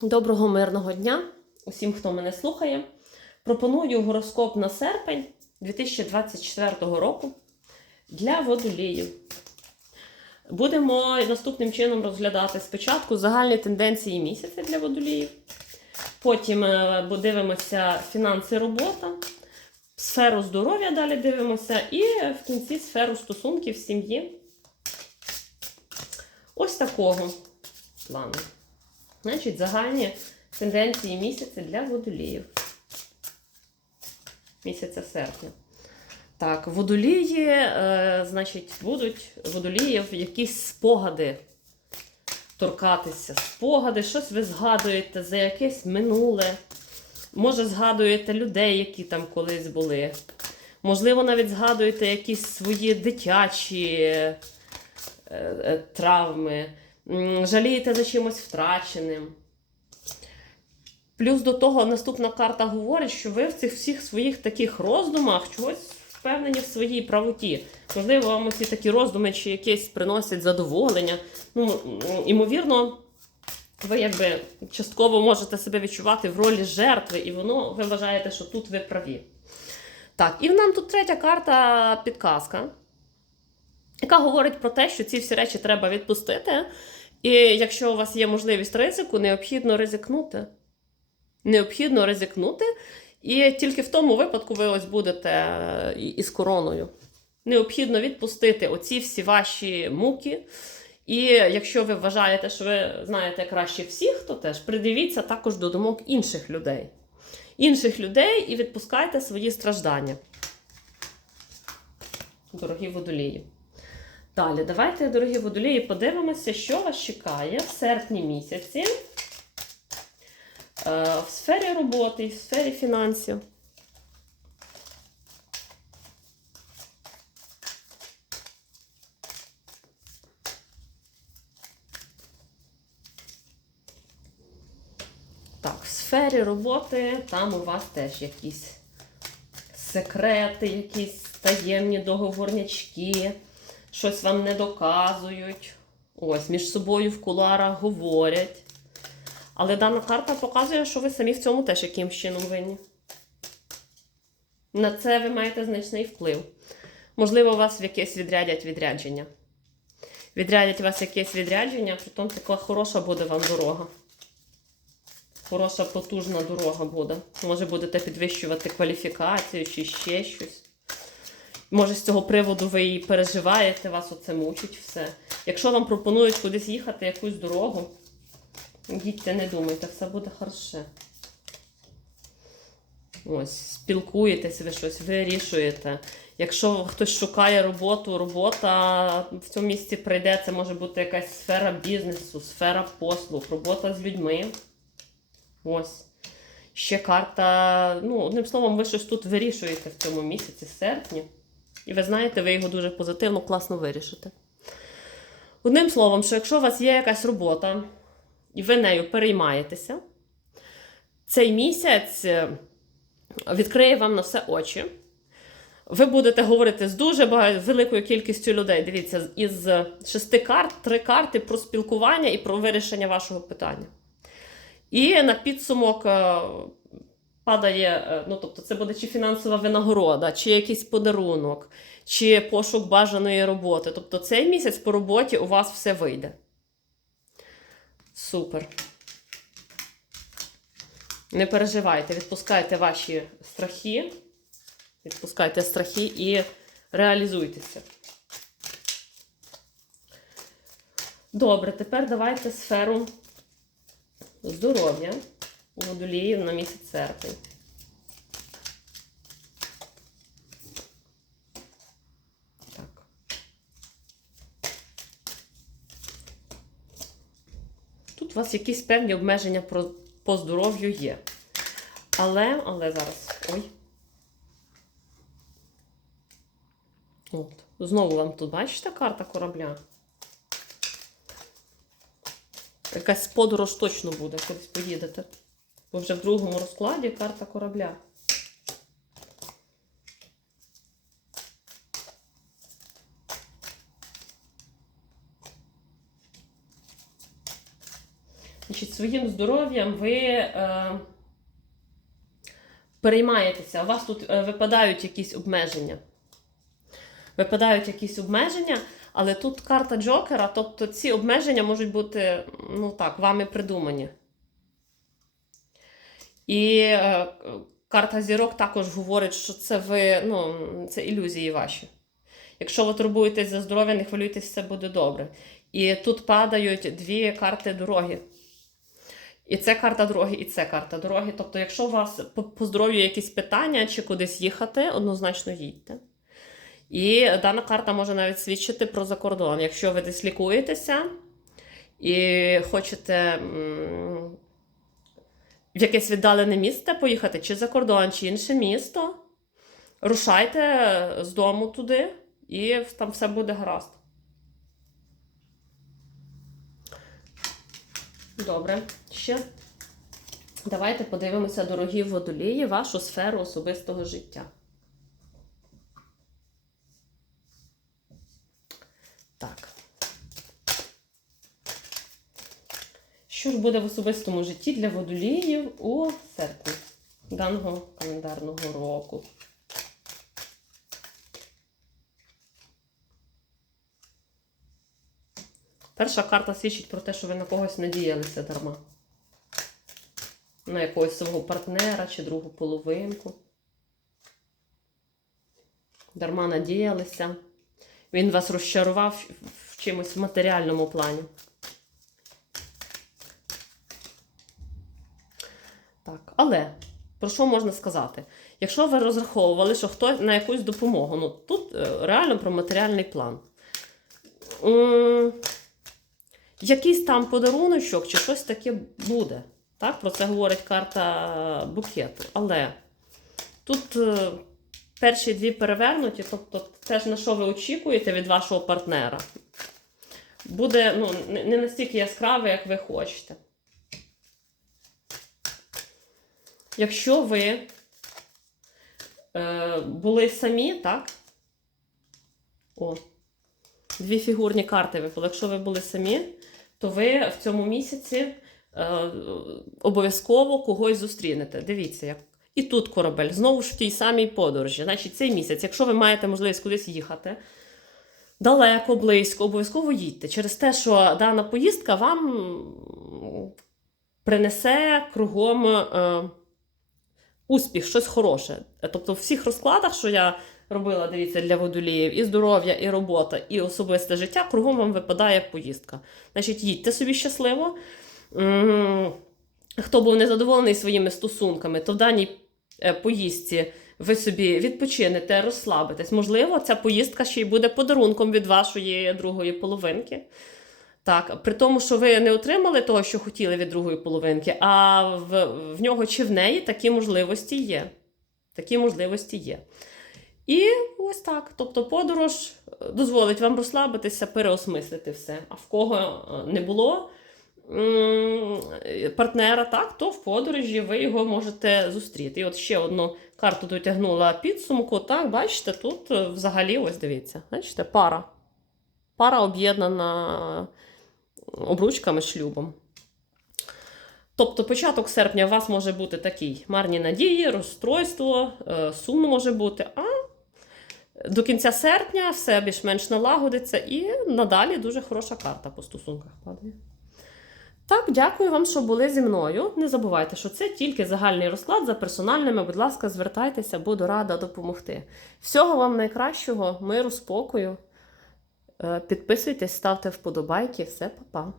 Доброго мирного дня усім, хто мене слухає. Пропоную гороскоп на серпень 2024 року для водоліїв. Будемо наступним чином розглядати спочатку загальні тенденції місяця для водоліїв. Потім е, подивимося фінанси робота, сферу здоров'я далі дивимося, і в кінці сферу стосунків сім'ї. Ось такого плану. Значить, загальні тенденції місяця для водоліїв. Місяця серпня. Так, водолії, е, значить, будуть водоліїв якісь спогади торкатися. Спогади, щось ви згадуєте за якесь минуле. Може, згадуєте людей, які там колись були. Можливо, навіть згадуєте якісь свої дитячі е, е, травми. Жалієте за чимось втраченим. Плюс до того наступна карта говорить, що ви в цих всіх своїх таких роздумах чогось впевнені в своїй правоті. Можливо, вам усі такі роздуми чи якесь приносять задоволення. Ну, імовірно, ви якби частково можете себе відчувати в ролі жертви, і воно ви вважаєте, що тут ви праві. Так, і нам тут третя карта підказка, яка говорить про те, що ці всі речі треба відпустити. І якщо у вас є можливість ризику, необхідно ризикнути. Необхідно ризикнути. І тільки в тому випадку ви ось будете е, із короною. Необхідно відпустити оці всі ваші муки. І якщо ви вважаєте, що ви знаєте краще всіх, то теж придивіться також до думок інших людей. Інших людей і відпускайте свої страждання. Дорогі водолії. Далі, давайте, дорогі водолії, подивимося, що вас чекає в серпні місяці е, в сфері роботи, і в сфері фінансів. Так, в сфері роботи там у вас теж якісь секрети, якісь таємні договорнячки, щось вам не доказують. Ось, між собою в куларах говорять. Але дана карта показує, що ви самі в цьому теж якимсь чином винні. На це ви маєте значний вплив. Можливо, вас в якесь відрядять відрядження. Відрядять вас якесь відрядження, притом така хороша буде вам дорога. Хороша потужна дорога буде. Може, будете підвищувати кваліфікацію чи ще щось. Може, з цього приводу ви і переживаєте, вас оце мучить все. Якщо вам пропонують кудись їхати якусь дорогу, їдьте, не думайте, все буде хороше. Ось, спілкуєтесь, ви щось вирішуєте. Якщо хтось шукає роботу, робота в цьому місці прийде, це може бути якась сфера бізнесу, сфера послуг, робота з людьми. Ось. Ще карта. Ну, одним словом, ви щось тут вирішуєте в цьому місяці, в серпні. І ви знаєте, ви його дуже позитивно, класно вирішите. Одним словом, що якщо у вас є якась робота, і ви нею переймаєтеся, цей місяць е, відкриє вам на все очі. Ви будете говорити з дуже багато, великою кількістю людей. Дивіться, із шести карт, три карти про спілкування і про вирішення вашого питання. І на підсумок е, падає, е, ну тобто, це буде чи фінансова винагорода, чи якийсь подарунок, чи пошук бажаної роботи. Тобто цей місяць по роботі у вас все вийде. Супер. Не переживайте, відпускайте ваші страхи, відпускайте страхи і реалізуйтеся. Добре, тепер давайте сферу здоров'я у водоліїв на місяць серпень. Так. Тут у вас якісь певні обмеження по здоров'ю є. Але, але зараз. Ой. От. Знову вам тут бачите карта корабля? Якась подорож точно буде, кудись поїдете. Бо вже в другому розкладі карта корабля. Значить, своїм здоров'ям ви е, переймаєтеся. У вас тут е, випадають якісь обмеження. Випадають якісь обмеження, але тут карта Джокера, тобто ці обмеження можуть бути, ну так, вами придумані. І е, карта зірок також говорить, що це ви, ну, це ілюзії ваші. Якщо ви турбуєтесь за здоров'я, не хвилюйтесь, все буде добре. І тут падають дві карти дороги. І це карта дороги, і це карта дороги. Тобто, якщо у вас по, здоров'ю якісь питання чи кудись їхати, однозначно їдьте. І дана карта може навіть свідчити про закордон. Якщо ви десь лікуєтеся і хочете в якесь віддалене місце поїхати, чи за кордон, чи інше місто, рушайте з дому туди, і там все буде гаразд. Добре, ще давайте подивимося, дорогі водолії, вашу сферу особистого життя. Так. Що ж буде в особистому житті для водоліїв у серпні даного календарного року? Перша карта свідчить про те, що ви на когось надіялися дарма. На якогось свого партнера чи другу половинку. Дарма надіялися. Він вас розчарував в чимось в матеріальному плані. Так, але про що можна сказати? Якщо ви розраховували, що хтось на якусь допомогу, ну тут е, реально про матеріальний план. Якийсь там подаруночок чи щось таке буде. Так, про це говорить карта букету. Але тут е, перші дві перевернуті, тобто те, ж, на що ви очікуєте від вашого партнера, буде ну, не настільки яскраве, як ви хочете. Якщо ви е, були самі, так? О, дві фігурні карти випали. Якщо ви були самі, то ви в цьому місяці е, обов'язково когось зустрінете. Дивіться, як. І тут корабель, знову ж в тій самій подорожі. Значить, цей місяць, якщо ви маєте можливість кудись їхати, далеко, близько, обов'язково їдьте. Через те, що дана поїздка вам принесе кругом е, успіх, щось хороше. Тобто, в всіх розкладах, що я робила, дивіться, для водоліїв, і здоров'я, і робота, і особисте життя, кругом вам випадає поїздка. Значить, їдьте собі щасливо. Хто був незадоволений своїми стосунками, то в даній е, поїздці ви собі відпочинете, розслабитесь. Можливо, ця поїздка ще й буде подарунком від вашої другої половинки. Так, при тому, що ви не отримали того, що хотіли від другої половинки, а в, в нього чи в неї такі можливості є. Такі можливості є. І ось так. Тобто, подорож е, дозволить вам розслабитися, переосмислити все. А в кого е, не було партнера, так, то в подорожі ви його можете зустріти. І от ще одну карту дотягнула підсумку. Так, бачите, тут е, взагалі, ось дивіться, бачите, пара. Пара об'єднана обручками шлюбом. Тобто початок серпня у вас може бути такий: марні надії, розстройство, е, сум може бути. А до кінця серпня все більш-менш налагодиться і надалі дуже хороша карта по стосунках падає. Так, дякую вам, що були зі мною. Не забувайте, що це тільки загальний розклад за персональними. Будь ласка, звертайтеся, буду рада допомогти. Всього вам найкращого, миру, спокою. Е, Підписуйтесь, ставте вподобайки. Все, па-па.